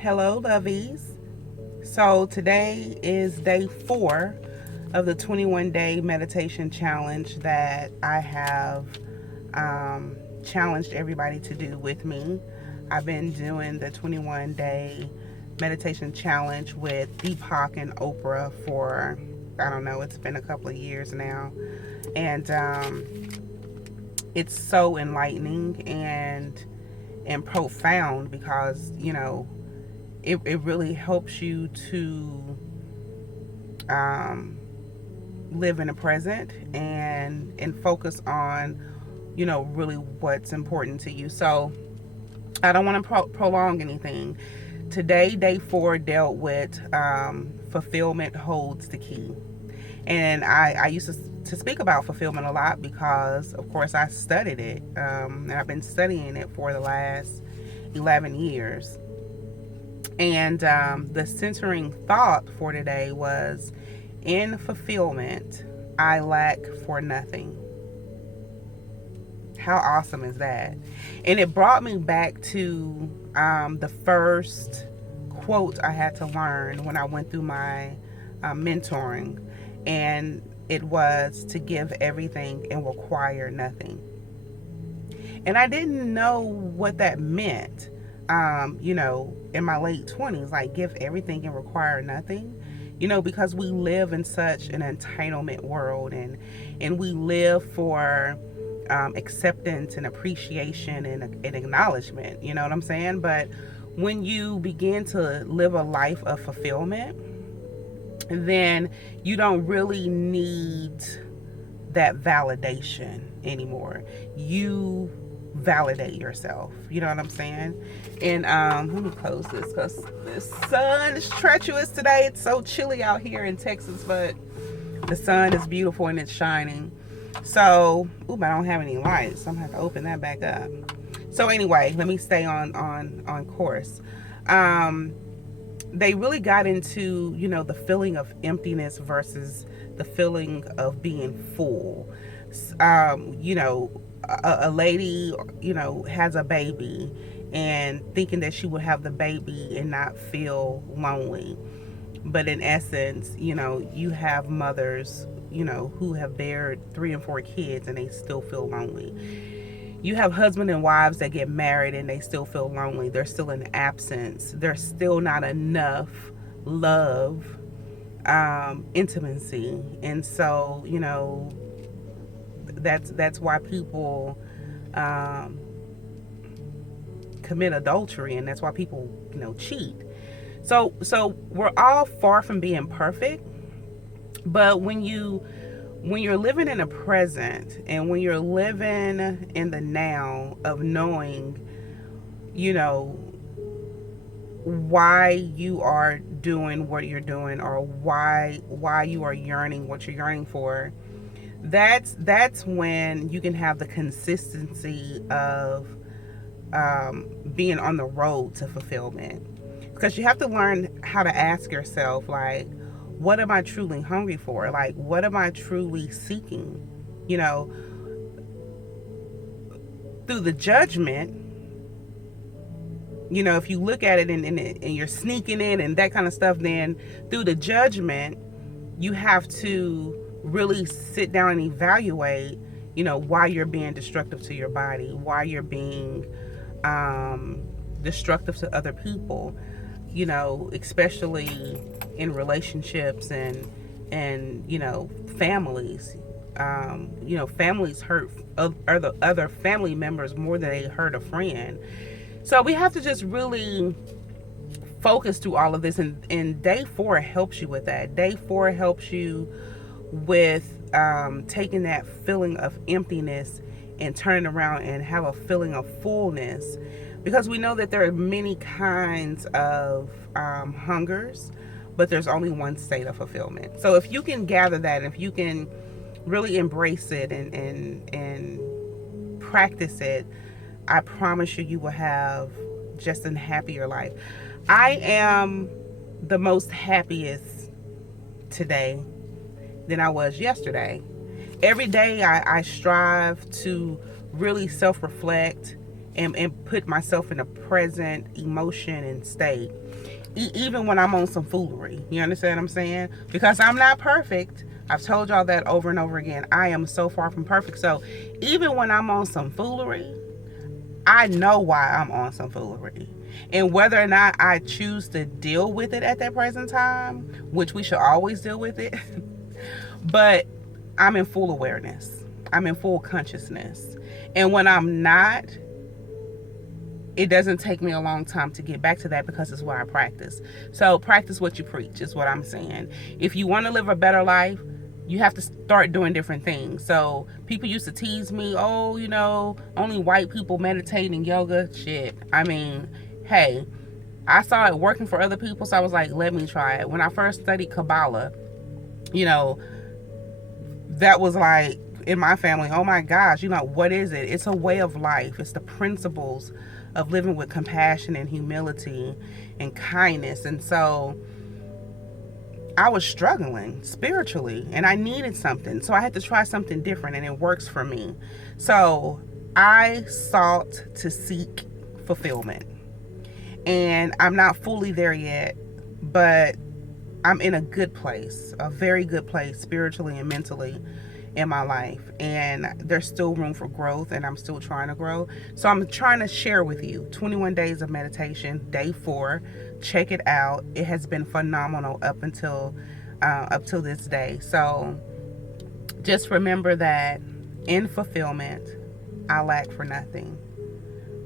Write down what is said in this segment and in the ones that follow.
Hello, lovies. So today is day 4 of the 21-day meditation challenge that I have challenged everybody to do with me. I've been doing the 21-day meditation challenge with Deepak and Oprah for, I don't know, it's been a couple of years now. And it's so enlightening and profound because, it really helps you to um, live in the present and focus on really what's important to you. So I don't want to prolong anything. Today, day 4 dealt with fulfillment holds the key. And I used to speak about fulfillment a lot because, of course, I studied it. And I've been studying it for the last 11 years. And the centering thought for today was, in fulfillment, I lack for nothing. How awesome is that? And it brought me back to the first quote I had to learn when I went through my mentoring. And it was to give everything and require nothing. And I didn't know what that meant, in my late 20s, like give everything and require nothing. Because we live in such an entitlement world, and we live for acceptance and appreciation and acknowledgement. You know what I'm saying? But when you begin to live a life of fulfillment, then you don't really need that validation anymore. You validate yourself. You know what I'm saying? And let me close this because the sun is treacherous today. It's so chilly out here in Texas, but the sun is beautiful and it's shining. So, I don't have any lights, so I'm gonna have to open that back up. So anyway, let me stay on course. They really got into, the feeling of emptiness versus the feeling of being full. A lady, has a baby and thinking that she would have the baby and not feel lonely. But in essence, you have mothers, who have bared 3 and 4 kids and they still feel lonely. You have husband and wives that get married and they still feel lonely. They're still in absence. There's still not enough love, intimacy. And so, that's why people commit adultery, and that's why people, cheat. So we're all far from being perfect, but when you're living in the present and when you're living in the now of knowing, why you are doing what you're doing, or why you are yearning what you're yearning for, that's when you can have the consistency of being on the road to fulfillment. Because you have to learn how to ask yourself, like, what am I truly hungry for? Like, what am I truly seeking? Through the judgment, if you look at it and you're sneaking in and that kind of stuff, then through the judgment, you have to really sit down and evaluate, why you're being destructive to your body, why you're being destructive to other people, especially in relationships and families. Families hurt other family members more than they hurt a friend. So we have to just really focus through all of this, and day 4 helps you with that. Day 4 helps you with taking that feeling of emptiness and turning around and have a feeling of fullness, because we know that there are many kinds of hungers, but there's only one state of fulfillment. So if you can gather that, if you can really embrace it and practice it, I promise you, you will have just a happier life. I am the most happiest today than I was yesterday. Every day I strive to really self-reflect and put myself in a present emotion and state. Even when I'm on some foolery. You understand what I'm saying? Because I'm not perfect. I've told y'all that over and over again. I am so far from perfect. So even when I'm on some foolery, I know why I'm on some foolery. And whether or not I choose to deal with it at that present time, which we should always deal with it, but I'm in full awareness. I'm in full consciousness. And when I'm not, it doesn't take me a long time to get back to that because it's what I practice. So practice what you preach is what I'm saying. If you want to live a better life, you have to start doing different things. So people used to tease me, oh, you know, only white people meditate and yoga. Shit. I mean, hey, I saw it working for other people, so I was like, let me try it. When I first studied Kabbalah, you know, that was like in my family, oh my gosh, you know, what is it? It's a way of life. It's the principles of living with compassion and humility and kindness. And so I was struggling spiritually and I needed something. So I had to try something different, and it works for me. So I sought to seek fulfillment. And I'm not fully there yet, but I'm in a good place, a very good place spiritually and mentally in my life. And there's still room for growth, and I'm still trying to grow. So I'm trying to share with you 21 days of meditation, day 4. Check it out. It has been phenomenal up till this day. So just remember that in fulfillment, I lack for nothing.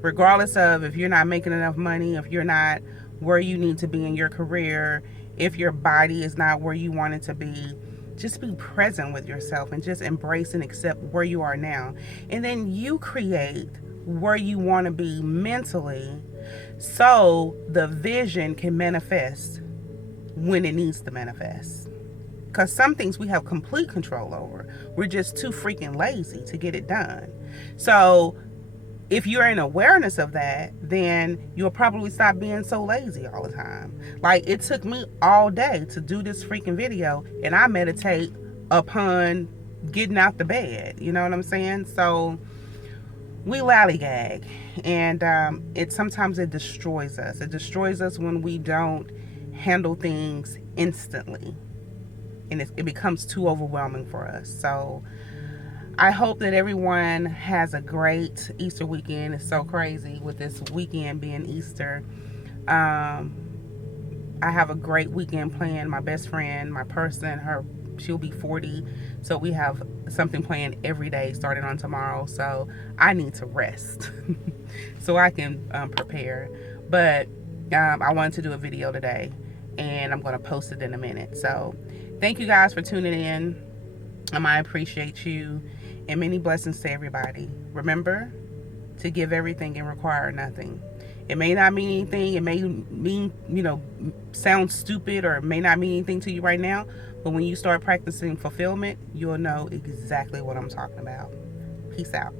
Regardless of if you're not making enough money, if you're not where you need to be in your career, if your body is not where you want it to be, just be present with yourself and just embrace and accept where you are now. And then you create where you want to be mentally so the vision can manifest when it needs to manifest. Because some things we have complete control over. We're just too freaking lazy to get it done. So if you're in awareness of that, then you'll probably stop being so lazy all the time. Like, it took me all day to do this freaking video, and I meditate upon getting out the bed. You know what I'm saying? So we lollygag, and sometimes it destroys us. It destroys us when we don't handle things instantly, and it becomes too overwhelming for us. So I hope that everyone has a great Easter weekend. It's so crazy with this weekend being Easter. I have a great weekend planned. My best friend, my person, she'll be 40. So we have something planned every day starting on tomorrow. So I need to rest so I can prepare. But I wanted to do a video today, and I'm going to post it in a minute. So thank you guys for tuning in. I appreciate you. And many blessings to everybody. Remember to give everything and require nothing. It may not mean anything. It may mean, sound stupid, or it may not mean anything to you right now. But when you start practicing fulfillment, you'll know exactly what I'm talking about. Peace out.